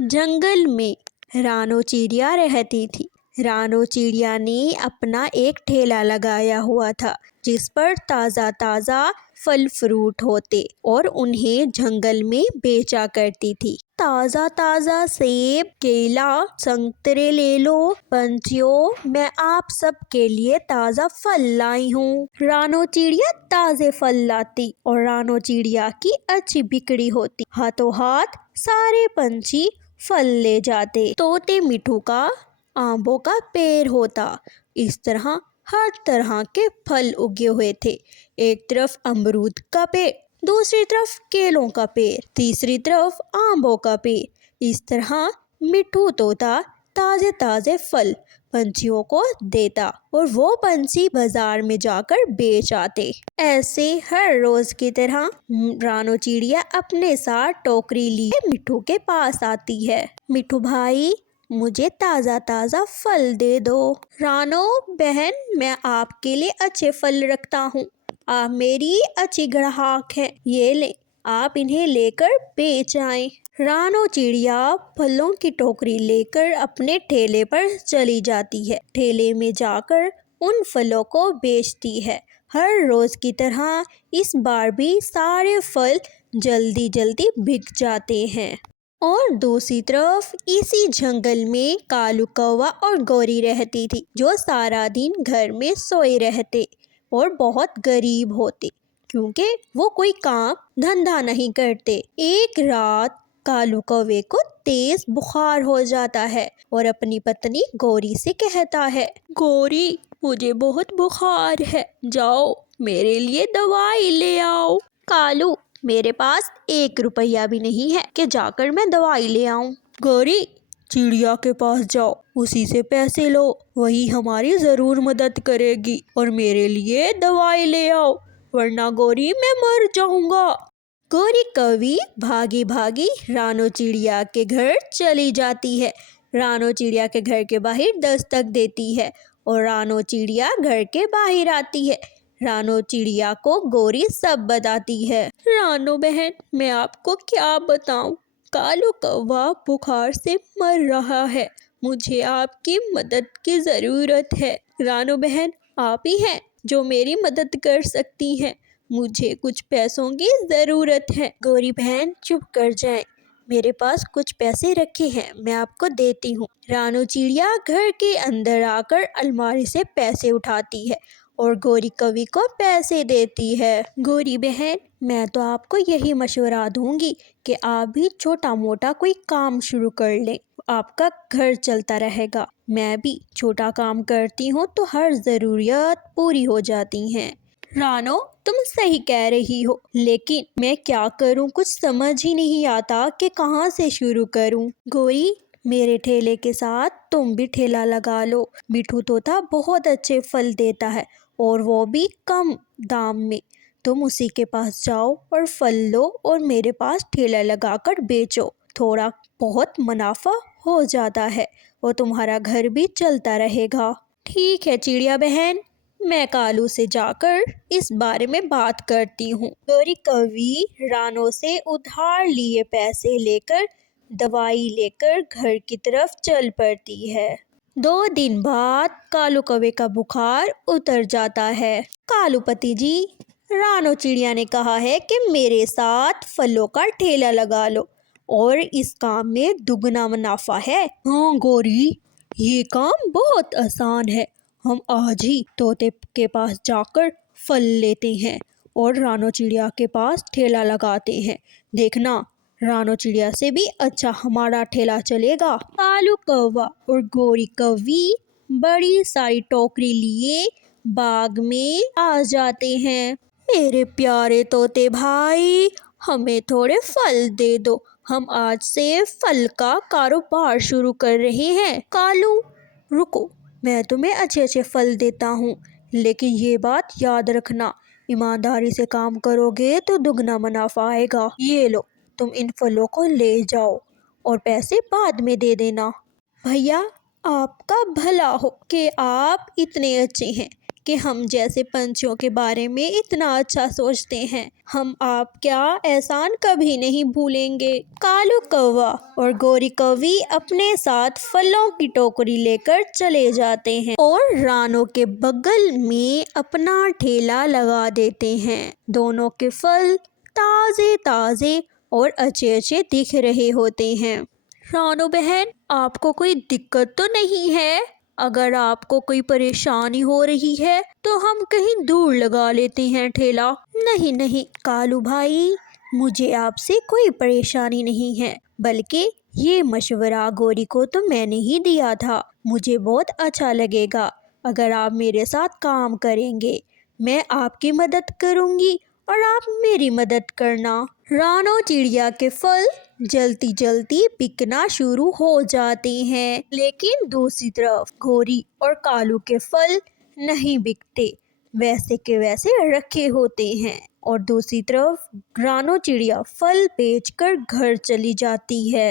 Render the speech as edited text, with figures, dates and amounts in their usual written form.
जंगल में रानो चिड़िया रहती थी। रानो चिड़िया ने अपना एक ठेला लगाया हुआ था जिस पर ताज़ा ताज़ा फल फ्रूट होते और उन्हें जंगल में बेचा करती थी। ताज़ा ताज़ा सेब, केला, संतरे ले लो पंछियों, मैं आप सब के लिए ताज़ा फल लाई हूँ। रानो चिड़िया ताज़े फल लाती और रानो चिड़िया की अच्छी बिक्री होती। हाथों हाथ सारे पंछी फल ले जाते। तोते मिठू का आंबों का पेड़ होता। इस तरह हर तरह के फल उगे हुए थे। एक तरफ अमरूद का पेड़, दूसरी तरफ केलों का पेड़, तीसरी तरफ आंबों का पेड़। इस तरह मिठू तोता ताजे ताजे फल पंछियों को देता और वो पंछी बाजार में जाकर बेच आते। ऐसे हर रोज की तरह रानो चिड़िया अपने साथ टोकरी लिए मिठू के पास आती है। मिठू भाई, मुझे ताज़ा ताज़ा फल दे दो। रानो बहन, मैं आपके लिए अच्छे फल रखता हूँ। आप मेरी अच्छी ग्राहक हैं। ये ले, आप इन्हें लेकर बेच आए। रानो चिड़िया फलों की टोकरी लेकर अपने ठेले पर चली जाती है। ठेले में जाकर उन फलों को बेचती है। हर रोज की तरह इस बार भी सारे फल जल्दी जल्दी बिक जाते हैं। और दूसरी तरफ इसी जंगल में कालू कौवा और गौरी रहती थी जो सारा दिन घर में सोए रहते और बहुत गरीब होते क्योंकि वो कोई काम धंधा नहीं करते। एक रात कालू कौवे को तेज बुखार हो जाता है और अपनी पत्नी गौरी से कहता है, गौरी, मुझे बहुत बुखार है, जाओ मेरे लिए दवाई ले आओ। कालू, मेरे पास 1 रुपया भी नहीं है कि जाकर मैं दवाई ले आऊं। गौरी, चिड़िया के पास जाओ, उसी से पैसे लो, वही हमारी जरूर मदद करेगी और मेरे लिए दवाई ले आओ, वरना गौरी मैं मर जाऊंगा। गौरी कौवी भागी भागी रानो चिड़िया के घर चली जाती है। रानो चिड़िया के घर के बाहर दस्तक देती है और रानो चिड़िया घर के बाहर आती है। रानो चिड़िया को गौरी सब बताती है। रानो बहन, मैं आपको क्या बताऊं, कालू कौवा बुखार से मर रहा है, मुझे आपकी मदद की ज़रूरत है। रानो बहन, आप ही हैं जो मेरी मदद कर सकती हैं, मुझे कुछ पैसों की ज़रूरत है। गौरी बहन चुप कर जाएं, मेरे पास कुछ पैसे रखे हैं, मैं आपको देती हूँ। रानो चिड़िया घर के अंदर आकर अलमारी से पैसे उठाती है और गौरी कवि को पैसे देती है। गौरी बहन, मैं तो आपको यही मशवरा दूंगी कि आप भी छोटा मोटा कोई काम शुरू कर लें, आपका घर चलता रहेगा। मैं भी छोटा काम करती हूँ तो हर ज़रूरियत पूरी हो जाती हैं। रानो, तुम सही कह रही हो, लेकिन मैं क्या करूँ, कुछ समझ ही नहीं आता कि कहाँ से शुरू करूँ। गौरी, मेरे ठेले के साथ तुम भी ठेला लगा लो। मिठू तोता बहुत अच्छे फल देता है और वो भी कम दाम में। तुम उसी के पास जाओ और फल लो और मेरे पास ठेला लगाकर बेचो, थोड़ा बहुत मुनाफा हो जाता है और तुम्हारा घर भी चलता रहेगा। ठीक है चिड़िया बहन, मैं कालू से जाकर इस बारे में बात करती हूँ। गौरी कवि रानो से उधार लिए पैसे लेकर दवाई लेकर घर की तरफ चल पड़ती है। 2 दिन बाद कालू कौवे का बुखार उतर जाता है। कालू पति जी, रानो चिड़िया ने कहा है कि मेरे साथ फलों का ठेला लगा लो और इस काम में दुगना मुनाफा है। हाँ गौरी, ये काम बहुत आसान है, हम आज ही तोते के पास जाकर फल लेते हैं और रानो चिड़िया के पास ठेला लगाते हैं, देखना रानो चिड़िया से भी अच्छा हमारा ठेला चलेगा। कालू कौवा और गौरी कौवी बड़ी सारी टोकरी लिए बाग में आ जाते हैं। मेरे प्यारे तोते भाई, हमें थोड़े फल दे दो, हम आज से फल का कारोबार शुरू कर रहे हैं। कालू, रुको, मैं तुम्हें अच्छे अच्छे फल देता हूँ, लेकिन ये बात याद रखना, ईमानदारी से काम करोगे तो दुगना मुनाफा आएगा। ये लो, तुम इन फलों को ले जाओ और पैसे बाद में दे देना। भैया, आपका भला हो कि आप इतने अच्छे हैं कि हम जैसे पंछियों के बारे में इतना अच्छा सोचते हैं। हम आपका एहसान कभी नहीं भूलेंगे। कालू कौवा और गोरी कौवी अपने साथ फलों की टोकरी लेकर चले जाते हैं और रानू के बगल में अपना ठेला लगा देते हैं। दोनों के फल ताजे ताजे और अच्छे अच्छे दिख रहे होते हैं। रानू बहन, आपको कोई दिक्कत तो नहीं है? अगर आपको कोई परेशानी हो रही है तो हम कहीं दूर लगा लेते हैं ठेला। नहीं नहीं कालू भाई, मुझे आपसे कोई परेशानी नहीं है, बल्कि ये मशवरा गोरी को तो मैंने ही दिया था। मुझे बहुत अच्छा लगेगा अगर आप मेरे साथ काम करेंगे। मैं आपकी मदद करूंगी और आप मेरी मदद करना। रानू चिड़िया के फल जल्दी जल्दी बिकना शुरू हो जाते हैं, लेकिन दूसरी तरफ गोरी और कालू के फल नहीं बिकते, वैसे के वैसे रखे होते हैं। और दूसरी तरफ रानू चिड़िया फल बेचकर घर चली जाती है।